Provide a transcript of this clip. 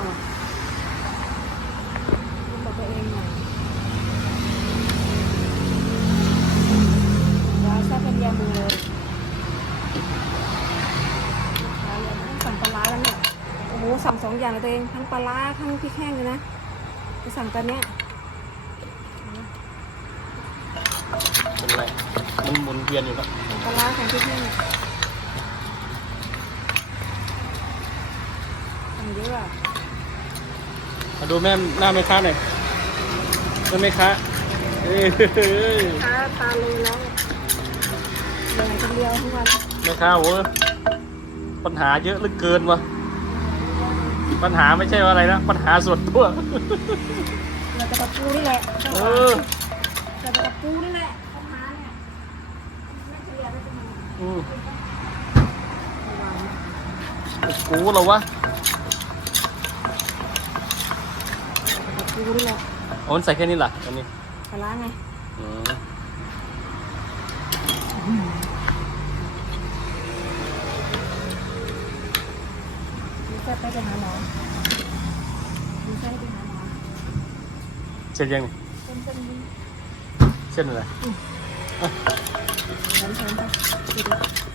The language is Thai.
อกพูดกับตัวเองหน่อยยาแซ่บเป็นยามือเลยยาเลยนะสั่งปลาร้าแล้วเนี่ย โอ้โห สั่งสองอย่างเลยตัวเองทั้งปลาร้าทั้งพริกแห้งเลยนะจะสั่งตอนเนี้ยเป็นไรมันหมุนเวียนอยู่แล้วสั่งปลาร้าสั่งพริกแห้งสั่งเยอะอะ มาดูแม่หน้าแม่ค้าหน่อยแม่แม่ค้าเอ้ยตาตาเลยแล้วเดินคนเดียวทุกวันแม่ค้าโอ้ยปัญหาเยอะเหลือเกินวะปัญหาไม่ใช่ว่าอะไรนะปัญหาส่วนตัวเราจะตะปูนี่แหละเออเราจะตะปูนี่แหละปัญหาเนี่ยไม่เคลียร์ไม่เป็นไรอืมระวังนะกูเหรอวะ ตะปูนี่แหละโอ้มันใส่แค่นี้เหรออันนี้ปลาร้าไงอืมมีแค่ไปไปหาหมอมีแค่ไปหาหมอเสร็จยังนี่เป็นเป็นนี้เส้นอะไรแทนแทนไปดูดิ